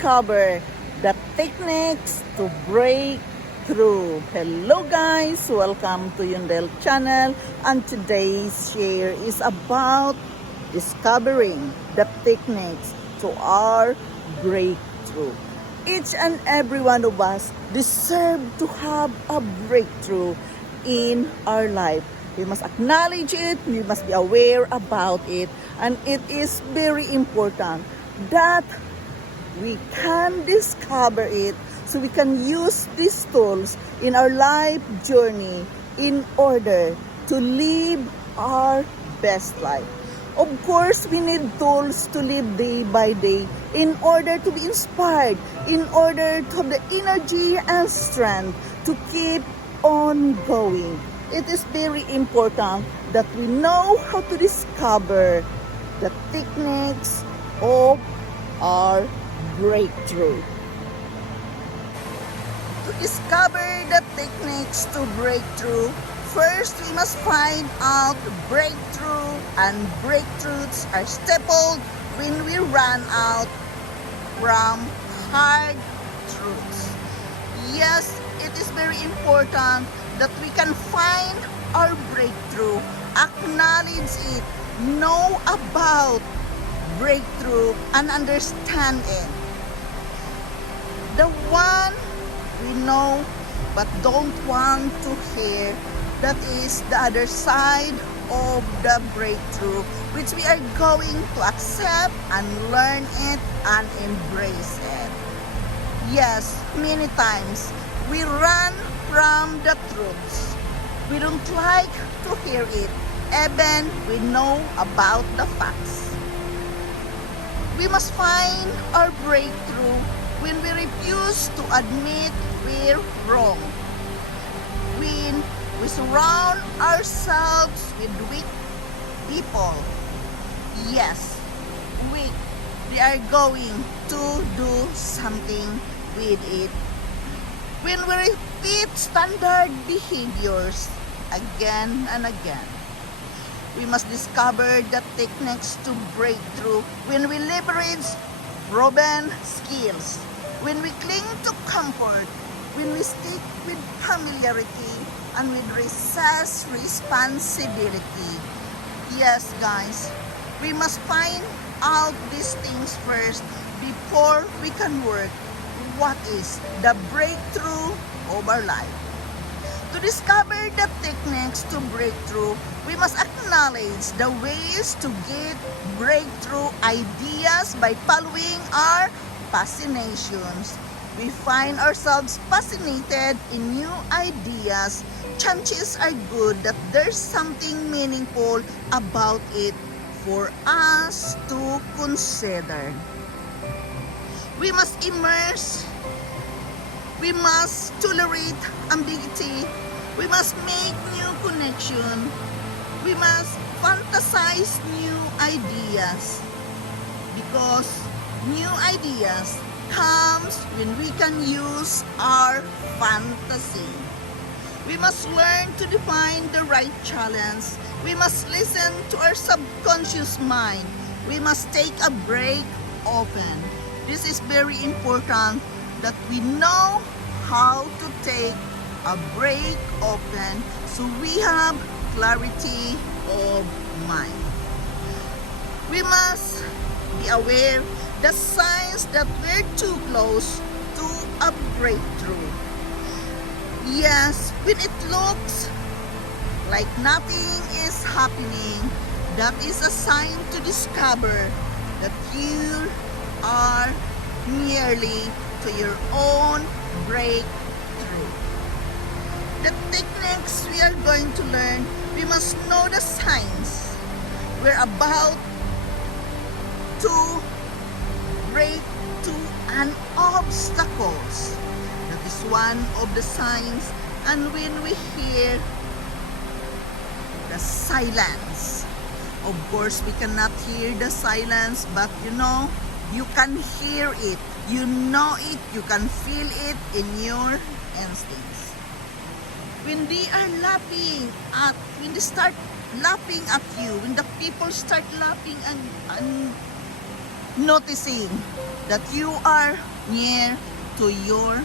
discover the techniques to break through. Hello guys, welcome to Yundel channel, and today's share is about discovering the techniques to our breakthrough. Each and every one of us deserve to have a breakthrough in our life. We must acknowledge it, we must be aware about it, and it is very important that we can discover it so we can use these tools in our life journey in order to live our best life. Of course, we need tools to live day by day in order to be inspired, in order to have the energy and strength to keep on going. It is very important that we know how to discover the techniques of our breakthrough. To discover the techniques to breakthrough, first we must find out breakthrough, and breakthroughs are stifled when we run out from hard truths. Yes, it is very important that we can find our breakthrough, acknowledge it, know about breakthrough, and understand it. The one we know but don't want to hear, that is the other side of the breakthrough, which we are going to accept and learn it and embrace it. Yes, many times we run from the truths. We don't like to hear it, even we know about the facts. We must find our breakthrough when we refuse to admit we're wrong. When we surround ourselves with weak people. Yes, weak. They are going to do something with it. When we repeat standard behaviors again and again. We must discover the techniques to break through when we leverage proven skills, when we cling to comfort, when we stick with familiarity, and with resist responsibility. Yes, guys, we must find out these things first before we can work what is the breakthrough of our life. To discover the techniques to breakthrough, we must acknowledge the ways to get breakthrough ideas by following our fascinations. We find ourselves fascinated in new ideas. Chances are good that there's something meaningful about it for us to consider. We must immerse. We must tolerate ambiguity. We must make new connection. We must fantasize new ideas. Because new ideas comes when we can use our fantasy. We must learn to define the right challenge. We must listen to our subconscious mind. We must take a break often. This is very important that we know how to take a break often so we have clarity of mind. We must be aware the signs that we're too close to a breakthrough. Yes, when it looks like nothing is happening, that is a sign to discover that you are nearly to your own breakthrough. The techniques we are going to learn, we must know the signs. We're about to break to an obstacles. That is one of the signs. And when we hear the silence, of course we cannot hear the silence, but you can hear it, you know it, you can feel it in your instincts. When they are when they start laughing at you, when the people start laughing and noticing that you are near to your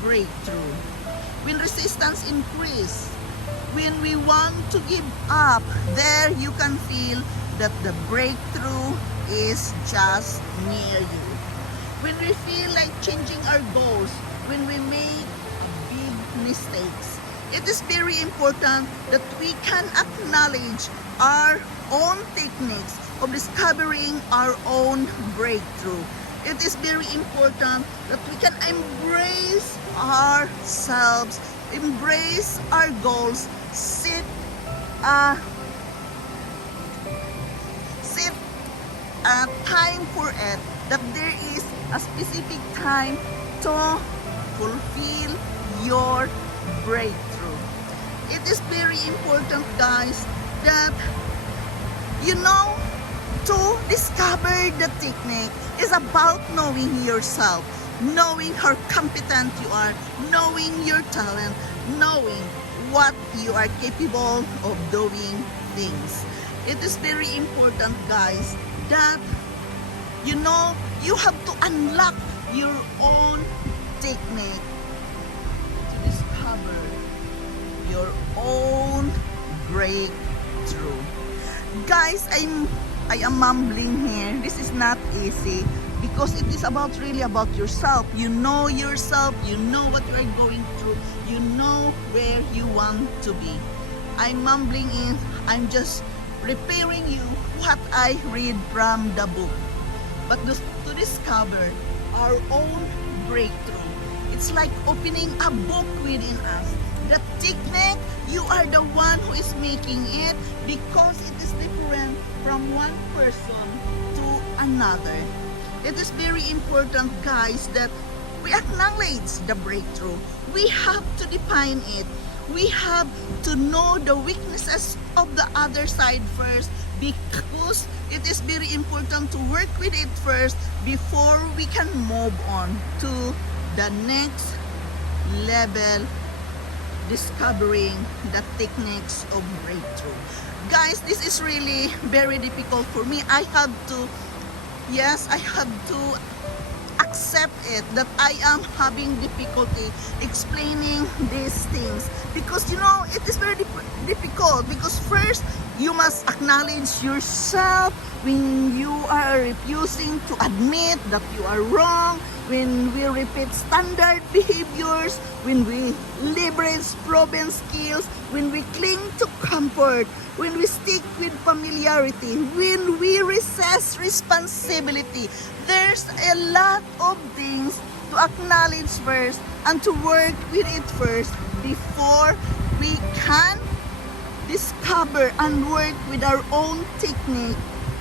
breakthrough. When resistance increases, when we want to give up, there you can feel that the breakthrough is just near you. When we feel like changing our goals, when we make big mistakes, it is very important that we can acknowledge our own techniques of discovering our own breakthrough. It is very important that we can embrace ourselves, embrace our goals, set a time for it, that there is a specific time to fulfill your breakthrough. It is very important, guys, that you know, to discover the technique is about knowing yourself, knowing how competent you are, knowing your talent, knowing what you are capable of doing things. It is very important, guys, that you know you have to unlock your own technique to discover your own breakthrough. Guys, I am mumbling here. This is not easy because it is really about yourself. You know yourself, you know what you are going through, you know where you want to be. I'm mumbling in, I'm just preparing you what I read from the book. But to discover our own breakthrough, it's like opening a book within us. The technique, you are the one who is making it because it is different from one person to another. It is very important, guys, that we acknowledge the breakthrough. We have to define it. We have to know the weaknesses of the other side first, because it is very important to work with it first before we can move on to the next level, discovering the techniques of breakthrough. Guys, this is really very difficult for me. I have to accept it that I am having difficulty explaining these things, because you know it is very difficult, because first you must acknowledge yourself when you are refusing to admit that you are wrong, when we repeat standard behaviors, when we leverage proven skills, when we cling to comfort, when we stick with familiarity, when we resist responsibility. There's a lot of things to acknowledge first and to work with it first before we can discover and work with our own technique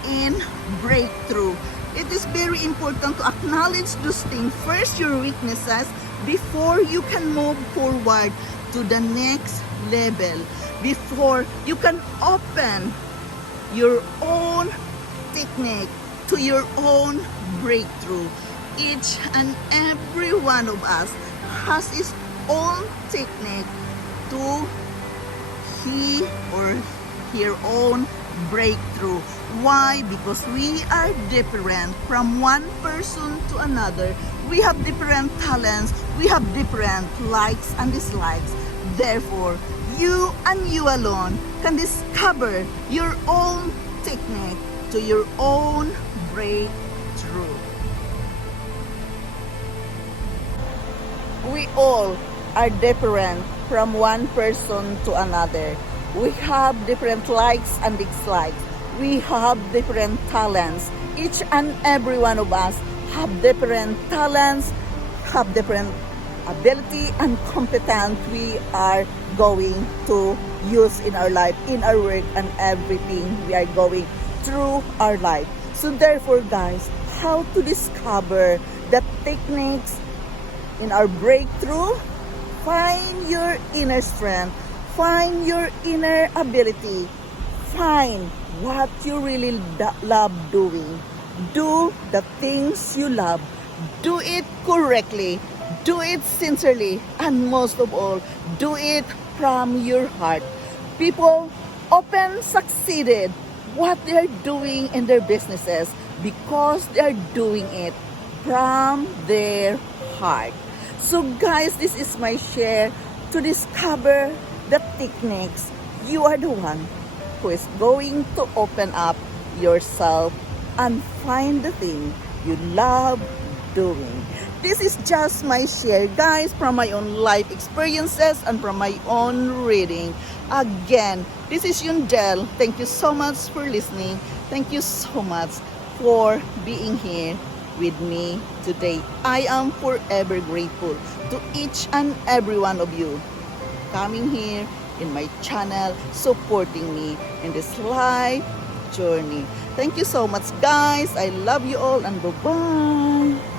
in breakthrough. It is very important to acknowledge those things first, your weaknesses, before you can move forward to the next level, before you can open your own technique to your own breakthrough. Each and every one of us has his own technique to he or her own breakthrough. Why? Because we are different from one person to another. We have different talents. We have different likes and dislikes. Therefore, you and you alone can discover your own technique to your own breakthrough. We all are different from one person to another. We have different likes and dislikes. We have different talents. Each and every one of us have different talents, have different ability and competence we are going to use in our life, in our work, and everything we are going through our life. So therefore, guys, how to discover the techniques in our breakthrough? Find your inner strength. Find your inner ability. Find what you really love doing. Do the things you love. Do it correctly. Do it sincerely. And most of all, do it from your heart. People often succeeded what they are doing in their businesses because they are doing it from their heart. So guys, this is my share to discover the techniques. You are the one who is going to open up yourself and find the thing you love doing. This is just my share, guys, from my own life experiences and from my own reading. Again, this is Yundel. Thank you so much for listening. Thank you so much for being here with me today. I am forever grateful to each and every one of you coming here in my channel, supporting me in this life journey. Thank you so much, guys. I love you all and bye-bye.